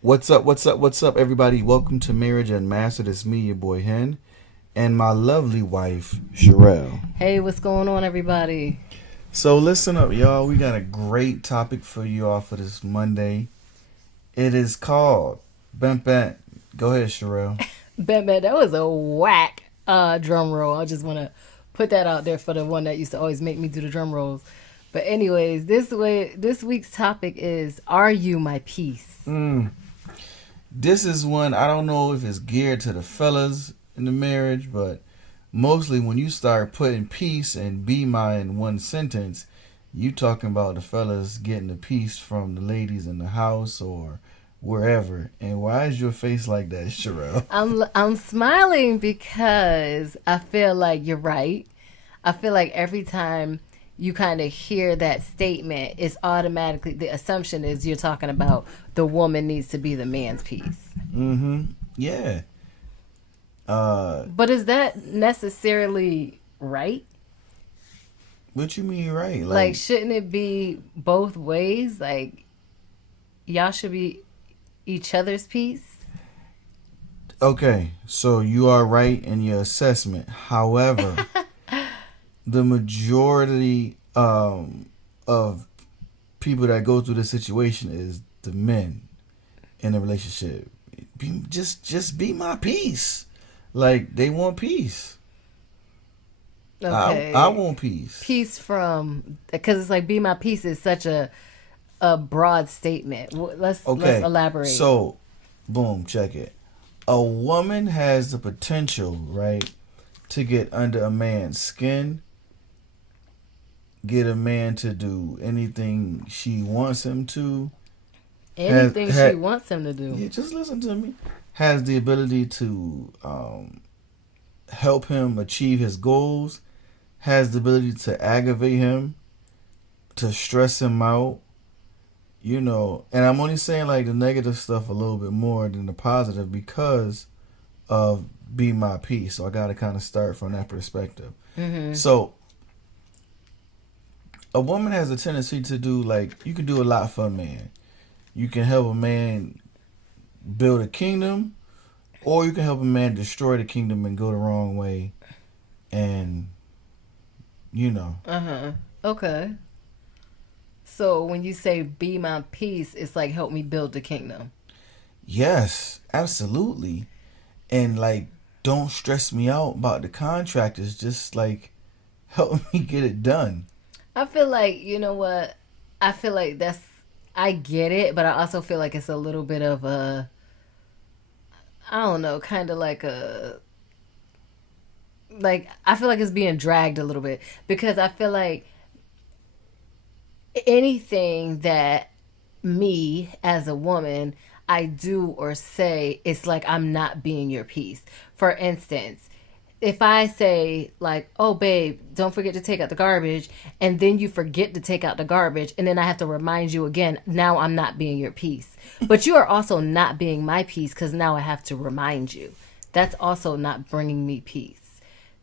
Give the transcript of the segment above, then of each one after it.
What's up, what's up, everybody? Welcome to Marriage Unmastered. It's me, your boy Hen, and my lovely wife, Shireal. Hey, what's going on, everybody? So listen up, y'all. We got a great topic for you all for this Monday. It is called Bam Bam. Go ahead, Shireal. Batman, that was a whack drum roll. I just want to put that out there for the one that used to always make me do the drum rolls. But anyways, this week's topic is, are you my peace? This is one, I don't know if it's geared to the fellas in the marriage, but mostly when you start putting peace and be my in one sentence, you talking about the fellas getting the peace from the ladies in the house or wherever. And why is your face like that, Shireal? I'm smiling because I feel like you're right. I feel like every time you kind of hear that statement, it's automatically, the assumption is you're talking about the woman needs to be the man's piece. Yeah. But is that necessarily right? What you mean, right? Like, shouldn't it be both ways? Like, y'all should be each other's piece? Okay, so you are right in your assessment. However, the majority of people that go through this situation is the men in a relationship. Just be my peace. Like, they want peace. Okay. I want peace. Peace from, because it's like, be my peace is such a broad statement. Let's elaborate. So, boom, check it. A woman has the potential, right, to get under a man's skin, get a man to do anything she wants him to. Anything she wants him to do. Yeah, just listen to me. Has the ability to help him achieve his goals. Has the ability to aggravate him, to stress him out. You know, and I'm only saying like the negative stuff a little bit more than the positive because of be my peace. So I got to kind of start from that perspective. So a woman has a tendency to do, like, you can do a lot for a man. You can help a man build a kingdom, or you can help a man destroy the kingdom and go the wrong way. And, you know. Okay. So when you say be my peace, it's like help me build the kingdom. Yes, absolutely. And like, don't stress me out about the contractors. Just like help me get it done. I feel like, you know what? I feel like I get it, but I also feel like it's a little bit of a, I don't know, kind of like I feel like it's being dragged a little bit because I feel like anything that me as a woman I do or say, it's like I'm not being your piece. For instance, if I say like, oh babe, don't forget to take out the garbage, and then you forget to take out the garbage, and then I have to remind you again, now I'm not being your piece. But you are also not being my piece because now I have to remind you. That's also not bringing me peace.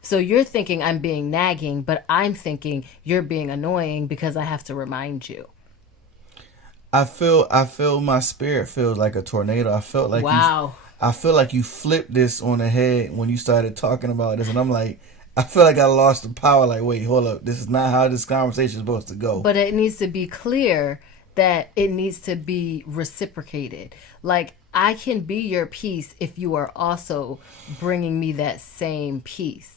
So you're thinking I'm being nagging, but I'm thinking you're being annoying because I have to remind you. I feel my spirit feels like a tornado. I felt like wow. I feel like you flipped this on the head when you started talking about this, and I'm like, I feel like I lost the power. Like, wait, hold up, this is not how this conversation is supposed to go. But it needs to be clear that it needs to be reciprocated. Like, I can be your piece if you are also bringing me that same piece.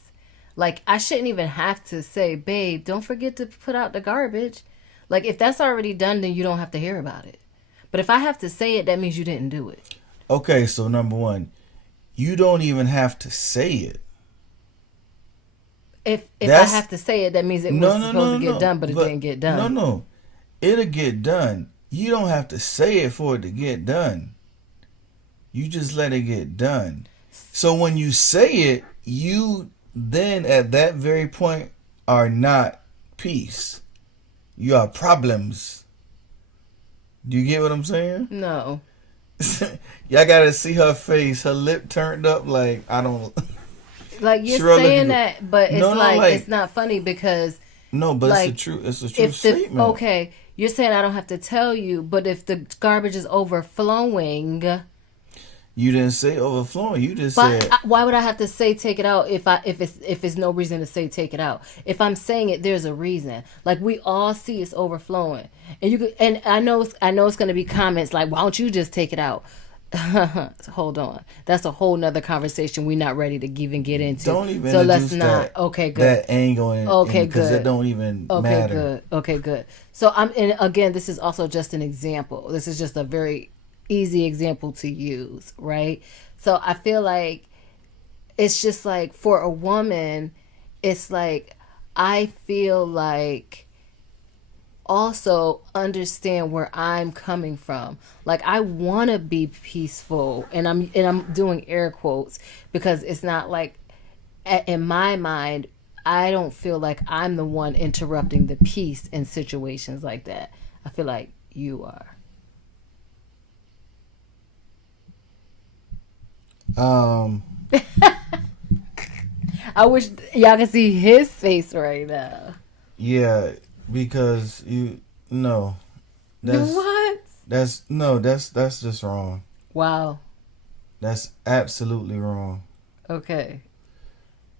Like, I shouldn't even have to say, babe, don't forget to put out the garbage. Like, if that's already done, then you don't have to hear about it. But if I have to say it, that means you didn't do it. Okay, so number one, you don't even have to say it. If I have to say it, that means it was supposed to get done, but it didn't get done. No. It'll get done. You don't have to say it for it to get done. You just let it get done. So when you say it, you then at that very point are not peace. You are problems. Do you get what I'm saying? No. Y'all gotta see her face. Her lip turned up like, I don't. Like you're Shireal saying looking. that, but it's No, no, like like it's not funny because no, but it's a like true. It's a true if the statement. okay, you're saying I don't have to tell you, but if the garbage is overflowing, You didn't say overflowing. You just but said why would I have to say take it out if it's no reason to say take it out? If I'm saying it, there's a reason. Like we all see it's overflowing, and you could, and I know it's going to be comments like, why don't you just take it out? Hold on, that's a whole nother conversation we're not ready to even get into. don't even So let's introduce not. Okay, good. that angle in Okay, because it good. don't even Okay, matter. good. Okay, good. So and again, this is also just an example. This is just a very easy example to use, right? So I feel like it's just like for a woman, it's like I feel like also understand where I'm coming from. Like I want to be peaceful, and I'm doing air quotes because it's not like in my mind I don't feel like I'm the one interrupting the peace in situations like that. I feel like you are. Um, I wish y'all could see his face right now. yeah, because you no, that's What? that's no, that's just wrong. Wow. That's absolutely wrong. Okay.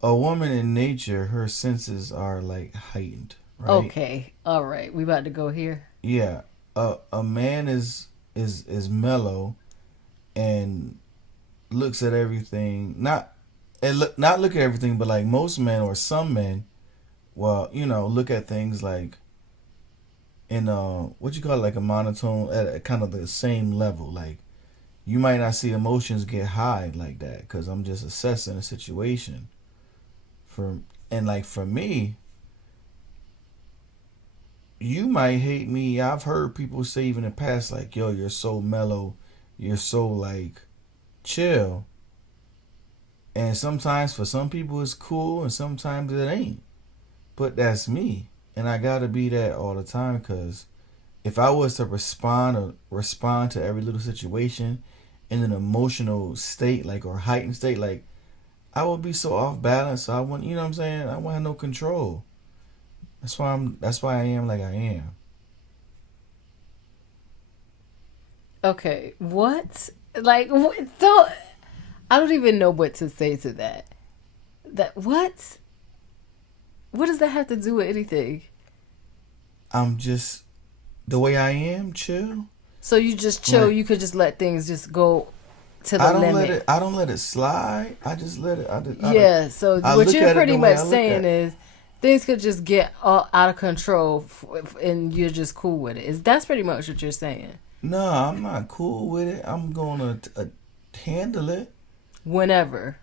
A woman in nature, her senses are like heightened, right? Okay. All right. We about to go here. Yeah. A man is mellow and looks at everything not look at everything, but like most men or some men, well, look at things like in what you call it, like a monotone at a kind of the same level. Like you might not see emotions get high like that because I'm just assessing a situation. For and like for me, you might hate me. I've heard people say even in the past, like, yo, you're so mellow, you're so like chill. And sometimes for some people it's cool and sometimes it ain't. But that's me. And I gotta be that all the time because if I was to respond to every little situation in an emotional state, like or heightened state, like I would be so off balance. So I want, you know what I'm saying? I want no control. That's why I am like I am. Okay. What? Like what? Don't. I don't even know what to say to that. That what? What does that have to do with anything? I'm just the way I am, chill. So you just chill. Like You could just let things just go to the limit. I don't let it slide. I just let it. Yeah. So I what look you're at it pretty the way much I look saying at it. is things could just get all out of control, and you're just cool with it. Is that's pretty much what you're saying? No, I'm not cool with it. I'm gonna handle it. Whenever.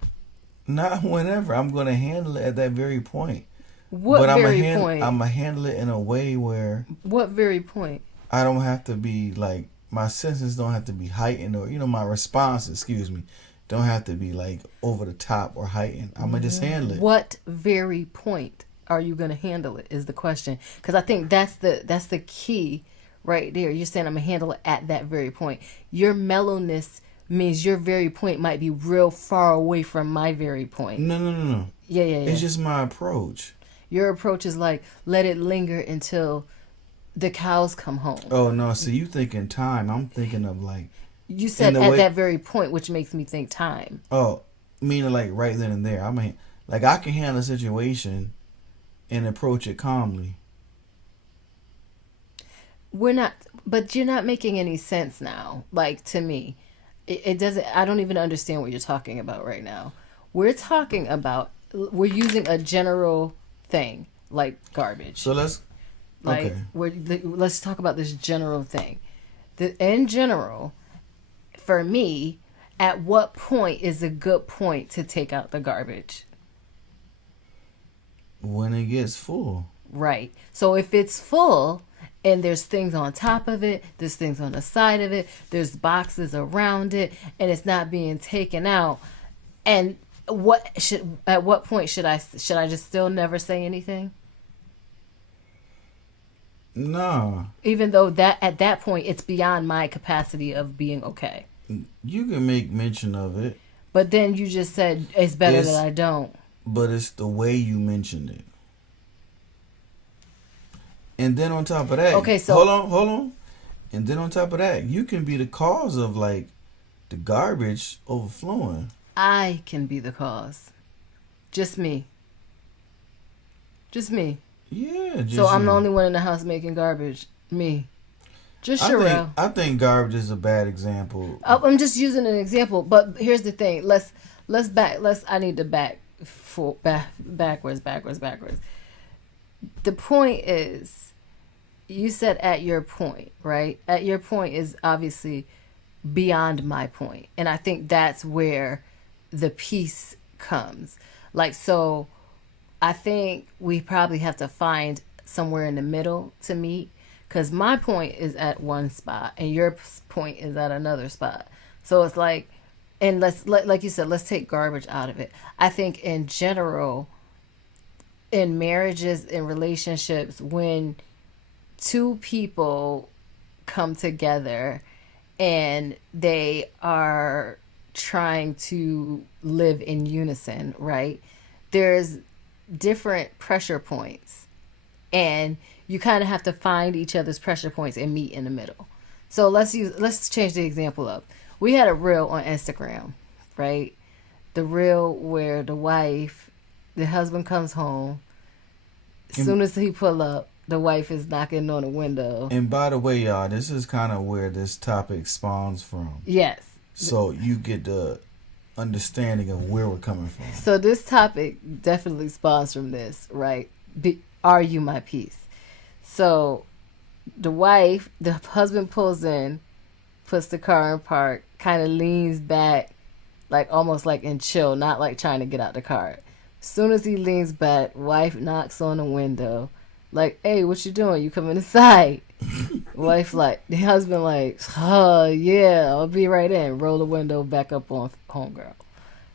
Not whenever. I'm gonna handle it at that very point. What But very point? I'm gonna handle it in a way where What very point? I don't have to be like my senses don't have to be heightened or my response, excuse me, don't have to be like over the top or heightened. I'm gonna just handle it. What very point are you going to handle it is the question, because I think that's the key right there. You're saying I'm going to handle it at that very point. Your mellowness means your very point might be real far away from my very point. No, no, no, no. Yeah, yeah, yeah. It's just my approach. Your approach is like let it linger until the cows come home. Oh no, so you thinking time. I'm thinking of like You in said the at way that very point, which makes me think time. oh, meaning like right then and there. I mean like I can handle a situation and approach it calmly. We're not, but you're not making any sense now. Like to me, it doesn't. I don't even understand what you're talking about right now. We're talking about. We're using a general thing like garbage. So let's Like okay. let's talk about this general thing. In general, for me, at what point is a good point to take out the garbage? When it gets full. Right. So if it's full and there's things on top of it, there's things on the side of it, there's boxes around it, and it's not being taken out, and at what point should I just still never say anything? Nah. Even though that at that point it's beyond my capacity of being okay. You can make mention of it. But then you just said it's better It's that I don't. but it's the way you mentioned it. And then on top of that, Okay, so hold on. And then on top of that, you can be the cause of like the garbage overflowing. I can be the cause. Just me. Just me. Yeah, just So I'm the you. only one in the house making garbage. Me. Just I think Shireal. I think garbage is a bad example. I'm just using an example, but here's the thing. Let's I need to backwards. The point is, you said at your point, right? At your point is obviously beyond my point. And I think that's where the peace comes. Like, so I think we probably have to find somewhere in the middle to meet, because my point is at one spot and your point is at another spot. So it's like, and like you said, let's take garbage out of it. I think in general, in marriages, in relationships, when two people come together and they are trying to live in unison, right? There's different pressure points, and you kind of have to find each other's pressure points and meet in the middle. So let's change the example up. We had a reel on Instagram, right? The reel where the husband comes home, as soon as he pull up, the wife is knocking on the window. And by the way, y'all, this is kind of where this topic spawns from. Yes. So you get the understanding of where we're coming from. So this topic definitely spawns from this, right? Are you my peace? So the husband pulls in, puts the car in park, kind of leans back, like almost like in chill, not like trying to get out the car. As soon as he leans back, wife knocks on the window, like, "Hey, what you doing? You coming inside?" Wife like, the husband like, "Oh yeah, I'll be right in." Roll the window back up on homegirl,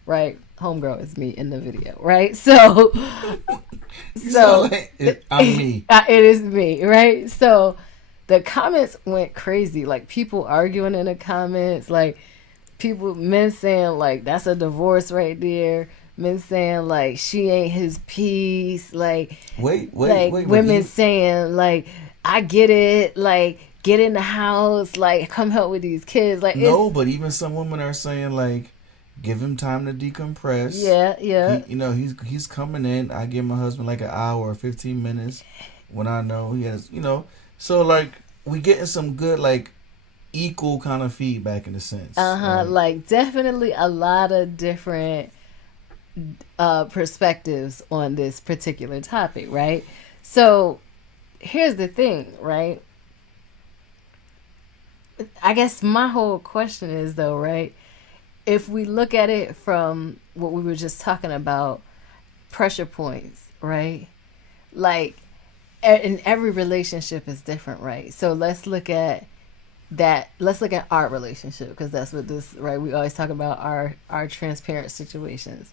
right? Homegirl is me in the video, right? So, I'm me. It is me, right? So, the comments went crazy. Like people arguing in the comments, like men saying like that's a divorce right there. Men saying like she ain't his piece. Like wait. Women saying like I get it. Like get in the house. Like come help with these kids. Like no, but even some women are saying like give him time to decompress. Yeah. He's coming in. I give my husband like an hour or 15 minutes when I know he has. So like we getting some good like equal kind of feedback in a sense. Right? Like definitely a lot of different perspectives on this particular topic, right? So here's the thing, right? I guess my whole question is though, right? If we look at it from what we were just talking about, pressure points, right? Like, and every relationship is different, right? So let's look at that. Let's look at our relationship, because that's what this, right? We always talk about our transparent situations.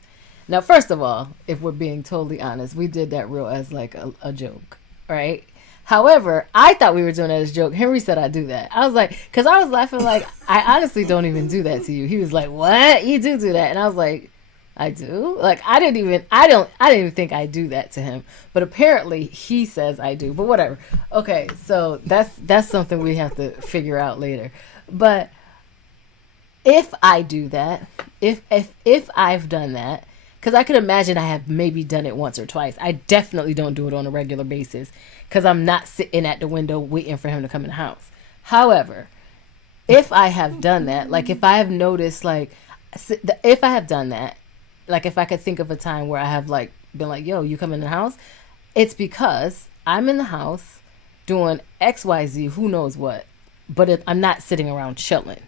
Now, first of all, if we're being totally honest, we did that real as like a joke, right? However, I thought we were doing that as a joke. Henry said I do that. I was like, because I was laughing like, I honestly don't even do that to you. He was like, what? You do that? And I was like, I do? Like, I didn't even think I do that to him. But apparently he says I do. But whatever. Okay, so that's something we have to figure out later. But if I do that, if I've done that, because I could imagine I have maybe done it once or twice. I definitely don't do it on a regular basis because I'm not sitting at the window waiting for him to come in the house. However, if I have done that, like if I have noticed, like if I have done that, like if I could think of a time where I have like been like, yo, you come in the house, it's because I'm in the house doing XYZ, who knows what, but I'm not sitting around chilling.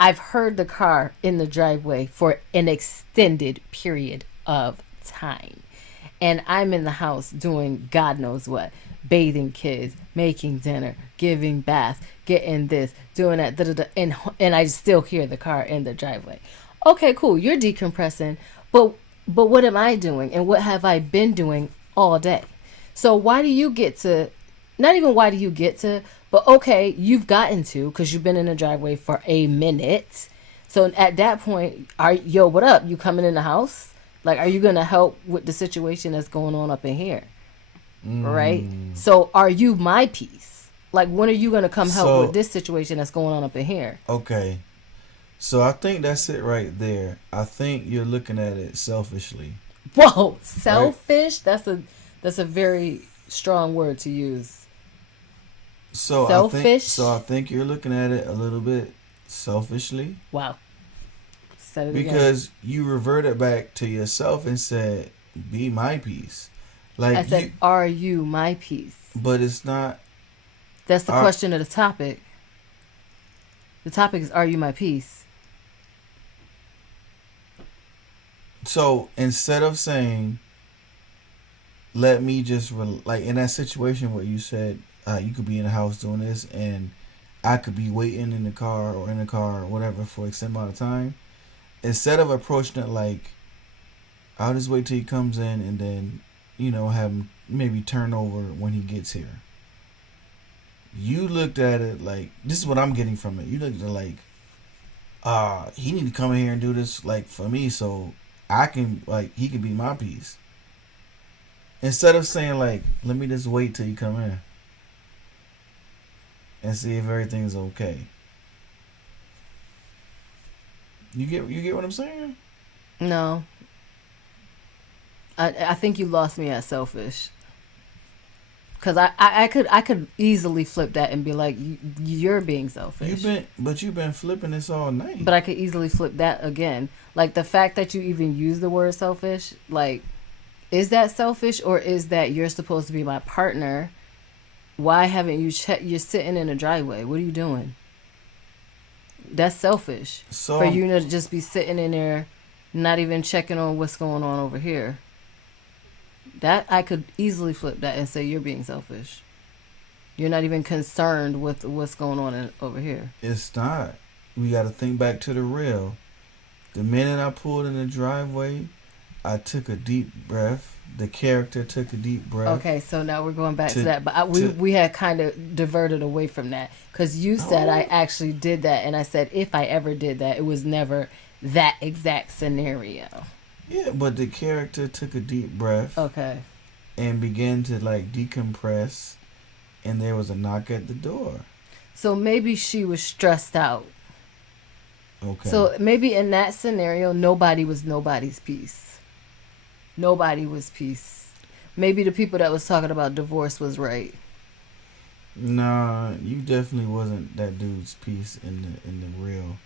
I've heard the car in the driveway for an extended period of time. And I'm in the house doing God knows what. Bathing kids, making dinner, giving bath, getting this, doing that, and I still hear the car in the driveway. Okay, cool. You're decompressing. But what am I doing? And what have I been doing all day? So why do you get to, not even why do you get to, but okay, you've gotten to, because you've been in the driveway for a minute. So at that point, what up? You coming in the house? Like, are you going to help with the situation that's going on up in here? Right? Mm. So, are you my piece? Like, when are you going to come help with So this situation that's going on up in here? okay. So I think that's it right there. I think you're looking at it selfishly, Whoa, right? selfish? That's a very strong word to use. So I Selfish? think you're looking at it a little bit selfishly Wow. Said it again. because you reverted back to yourself and said, "Be my piece." I Like said, you, are you my piece? but it's not. That's the Uh, question of the topic. The topic is, are you my piece? so instead of saying, "Let me just like in that situation where you said you could be in the house doing this and I could be waiting in the car or in the car or whatever for an extended amount of time," instead of approaching it like, "I'll just wait till he comes in and then, have him maybe turn over when he gets here." You looked at it like this is what I'm getting from it. You looked at it like, he need to come in here and do this like for me so I can like he can be my piece. Instead of saying like, let me just wait till you come in and see if everything's okay. You get what I'm saying? No. I think you lost me at selfish. Because I could easily flip that and be like, you're being selfish. You've been flipping this all night. But I could easily flip that again. Like, the fact that you even use the word selfish, like, is that selfish, or is that you're supposed to be my partner? Why haven't you checked? You're sitting in a driveway. What are you doing? That's selfish. So For you to just be sitting in there, not even checking on what's going on over here. That I could easily flip that and say you're being selfish. You're not even concerned with what's going on over here. it's not. We got to think back to the real. The minute I pulled in the driveway, I took a deep breath. The character took a deep breath. Okay, so now we're going back to To that, but we had kind of diverted away from that because you said I oh actually did that, and I said if I ever did that, it was never that exact scenario. yeah, but the character took a deep breath Okay. and began to like decompress, and there was a knock at the door. So maybe she was stressed out. Okay. So maybe in that scenario, nobody was nobody's piece. Nobody was peace. Maybe the people that was talking about divorce was right. Nah, you definitely wasn't that dude's piece in the real.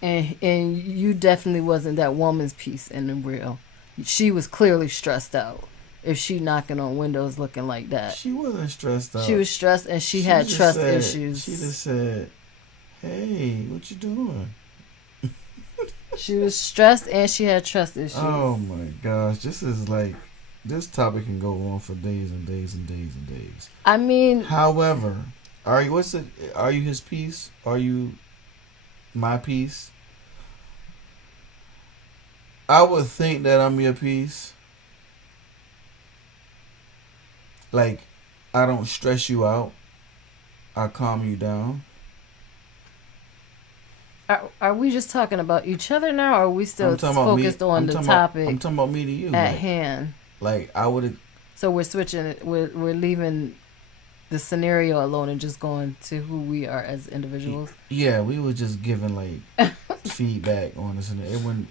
And you definitely wasn't that woman's piece in the real. She was clearly stressed out if she knocking on windows looking like that. She wasn't stressed out. She was stressed and she had just trust said, issues. She just said, "Hey, what you doing?" She was stressed and she had trust issues. Oh my gosh, this topic can go on for days and days and days and days. I mean, However, are you Are you his piece? Are you my piece? I would think that I'm your piece. Like, I don't stress you out. I calm you down. are we just talking about each other now, or are we still I'm talking about me. focused on the I'm topic talking about me to you. at Like, hand? I would. So we're switching it. We're leaving the scenario alone and just going to who we are as individuals. Yeah, we were just giving like feedback on this, and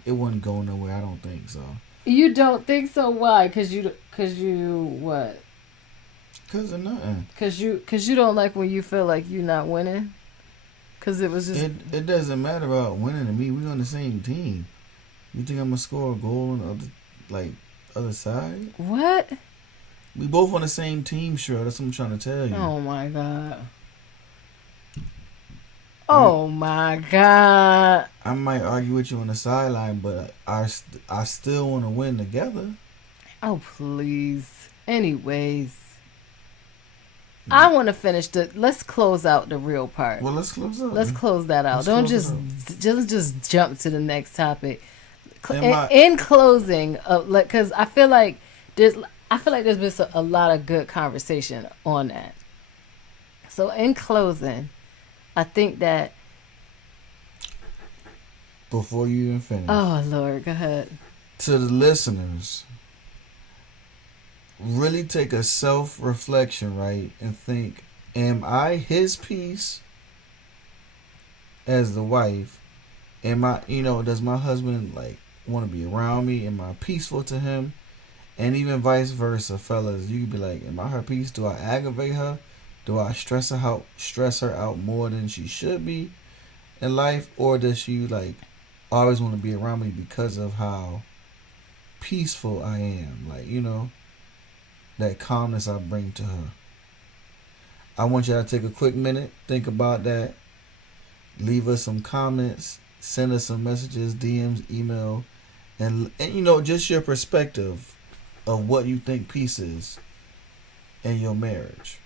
it wouldn't go nowhere. I don't think so. You don't think so? Why? Cause you what? Cause of nothing. Cause you don't like when you feel like you're not winning. Cause it was just It doesn't matter about winning to me. We on the same team. You think I'm gonna score a goal on the other side? what? We both on the same team, sure. That's what I'm trying to tell you. Oh my god. Oh my god. I might argue with you on the sideline, but I still want to win together. Oh please. Anyways, I want to finish let's close out the real part. Well, let's close up. Let's close that out. Let's Don't close it just jump to the next topic. Am In closing, because I feel like there's been a lot of good conversation on that. So in closing, I think that Before you even finish, oh Lord, go ahead. to the listeners, really take a self-reflection, right? And think, am I his piece as the wife? Am I, does my husband like want to be around me? Am I peaceful to him? And even vice versa, fellas. You could be like, am I her piece? Do I aggravate her? Do I stress her out more than she should be in life? Or does she like always want to be around me because of how peaceful I am? Like, that calmness I bring to her. I want y'all to take a quick minute, think about that. Leave us some comments, send us some messages, DMs, email, and just your perspective of what you think peace is in your marriage.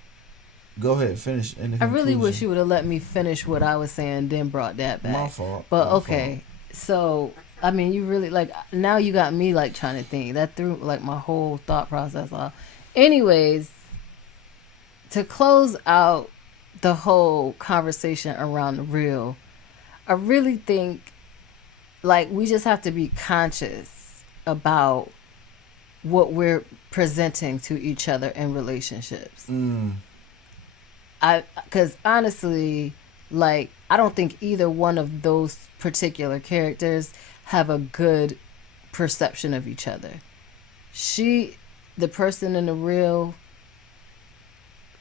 Go ahead, finish in the I really conclusion. wish you would have let me finish what I was saying, then brought that back. My fault. But okay, so I mean, you really like now you got me like trying to think that threw like my whole thought process off. Anyways, to close out the whole conversation around the real, I really think like we just have to be conscious about what we're presenting to each other in relationships. Because honestly, like I don't think either one of those particular characters have a good perception of each other. The person in the real,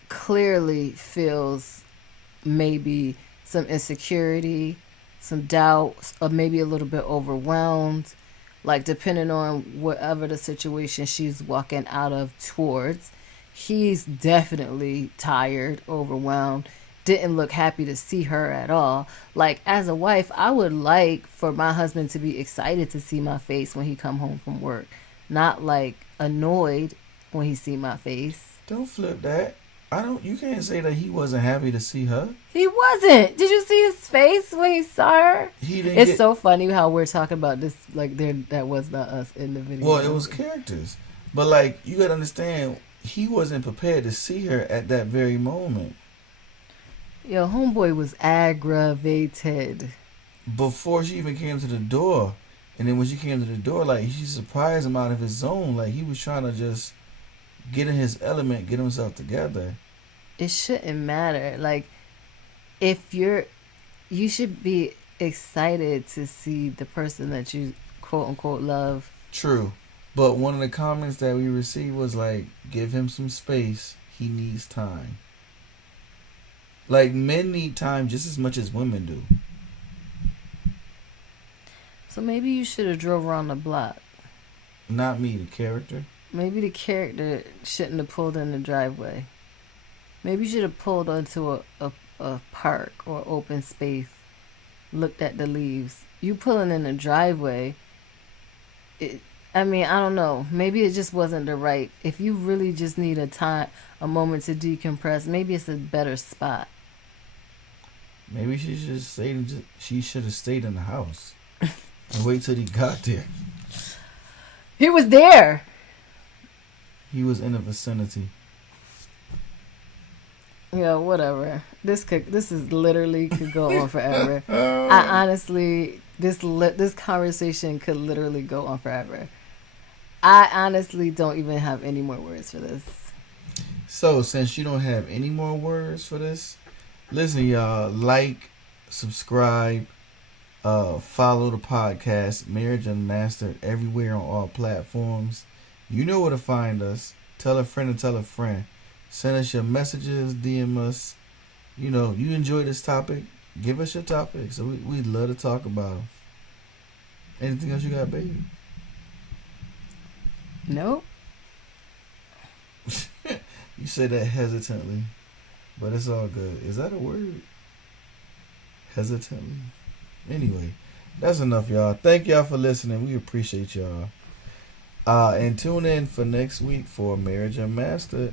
clearly feels maybe some insecurity, some doubt, or maybe a little bit overwhelmed, like depending on whatever the situation she's walking out of towards. He's definitely tired, overwhelmed, didn't look happy to see her at all. Like as a wife, I would like for my husband to be excited to see my face when he come home from work, not like annoyed when he see my face. Don't flip that. You can't say that he wasn't happy to see her. He wasn't. Did you see his face when he saw her? It's so funny how we're talking about this like that was not us in the video. Well, it was characters. But like you gotta understand, he wasn't prepared to see her at that very moment. Yo, homeboy was aggravated. Before she even came to the door. And then when she came to the door, like she surprised him out of his zone. Like he was trying to just get in his element, get himself together. It shouldn't matter. Like if you should be excited to see the person that you quote unquote love. True. But one of the comments that we received was like, give him some space. He needs time. Like men need time just as much as women do. So maybe you should have drove around the block. Not me, the character. Maybe the character shouldn't have pulled in the driveway. Maybe you should have pulled onto a park or open space, looked at the leaves. You pulling in the driveway, I don't know. Maybe it just wasn't the right. If you really just need a moment to decompress, maybe it's a better spot. Maybe she should have stayed in the house and wait till he got there. He was there. He was in the vicinity. Yeah, whatever. This is literally could go on forever. I honestly, this conversation could literally go on forever. I honestly don't even have any more words for this. So, since you don't have any more words for this, listen, y'all, like, subscribe, follow the podcast, Marriage Unmastered, everywhere on all platforms. You know where to find us. Tell a friend and tell a friend. Send us your messages, DM us. You enjoy this topic, give us your topics. So we'd love to talk about them. Anything else you got, baby? Nope. You say that hesitantly, but it's all good. Is that a word? Hesitantly? Anyway, that's enough, y'all. Thank y'all for listening. We appreciate y'all. And tune in for next week for Marriage Unmastered.